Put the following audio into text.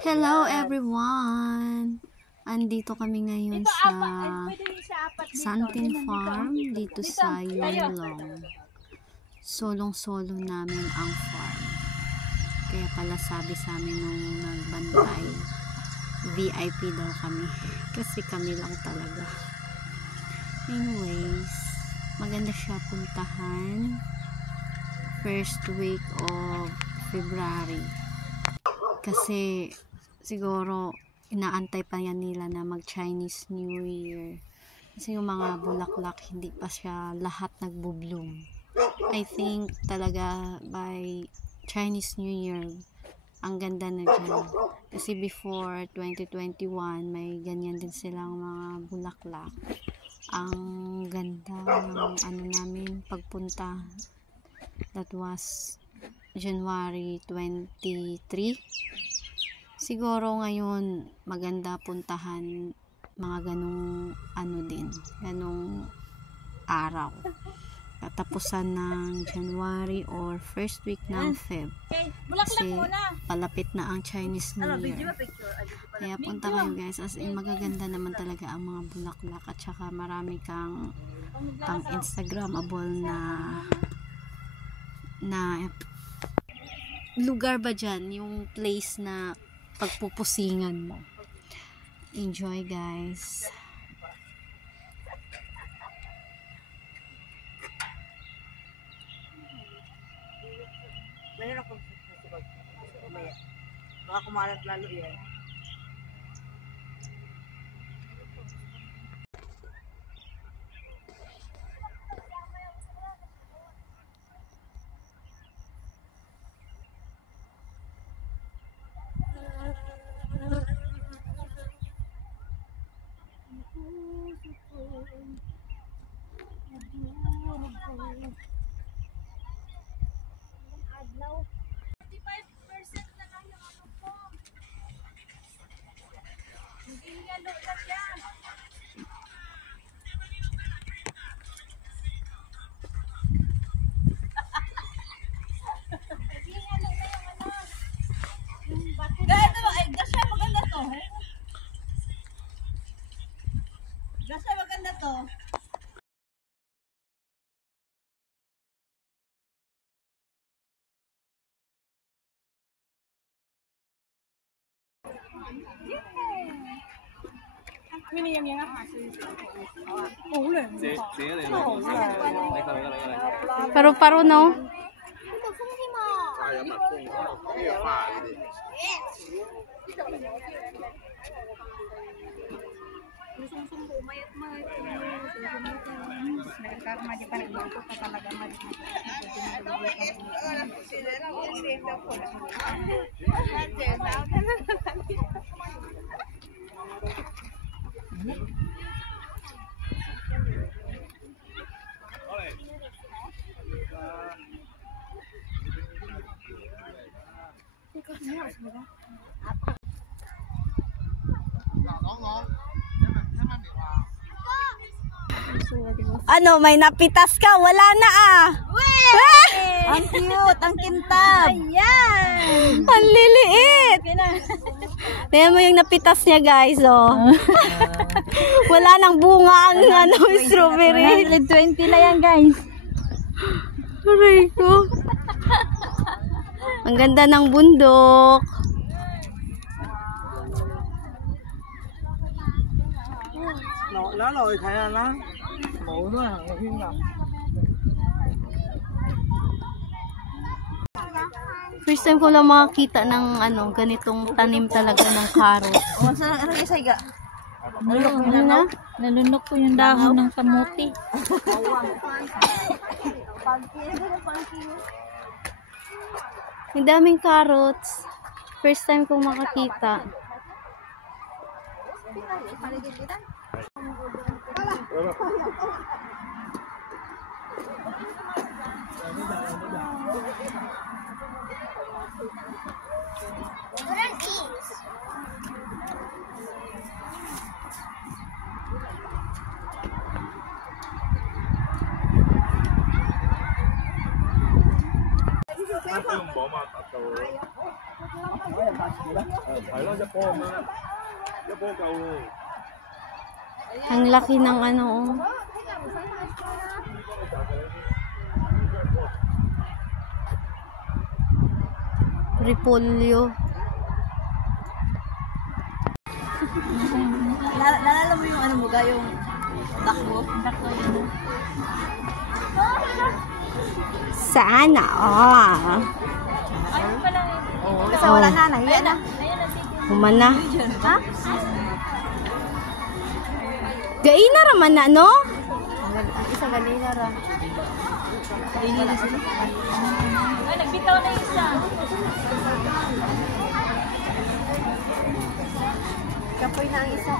Hello everyone! Andito kami ngayon sa Santin Farm dito sa Yonglong. Solong-solo namin ang farm. Kaya pala sabi sa amin nung nagbantay, VIP daw kami. Kasi kami lang talaga. Anyways, maganda siya puntahan. First week of February. Kasi siguro inaantay pa yan nila na mag Chinese New Year. Kasi yung mga bulaklak hindi pa siya lahat nagbo-bloom. I think talaga by Chinese New Year ang ganda na dyan. Kasi before 2021 may ganyan din silang mga bulaklak. Ang ganda ng ano namin pagpunta. That was January 23. Siguro ngayon maganda puntahan mga ganong ano din, ganong araw. Katapusan ng January or first week ng Feb. Kasi palapit na ang Chinese New Year. Kaya punta kayo guys, as in magaganda naman talaga ang mga bulaklak at saka marami kang pang Instagramable na lugar ba dyan, yung place na pagpupusingan mo. Enjoy guys. Mayroon akong mamaya. Baka kumalat lalo yan. Paru-paro no? Ano, may napitas ka? Wala na ah. Ang cute, ang kintab. Ayan. Ang liliit. Tingnan mo yung napitas niya guys, oh. Wala nang bunga ang ano, strawberry. 120 na yan guys. Aray ko. Ang ganda ng bundok. Lalo, kaya na. Mauno na, ngayon na. First time ko lang makakita ng ano, ganitong tanim talaga ng carrot. O, saan ano yung saiga? Nalunok ko yung dahon ng kamuti. Ang daming carrots. First time kong makakita. Yung bomba, Ang laki ng ano, oh. Repolyo. Nalala mo yung ano mo ga, yung duck mo? Sana, oh. Oo, kasi wala na, nahiya na. Humana. Ha? Gaina raman na, no? Ang isa ganina ra. Ganina na sila. Ay, nagbitaw na isa. Kapoy na ang isa.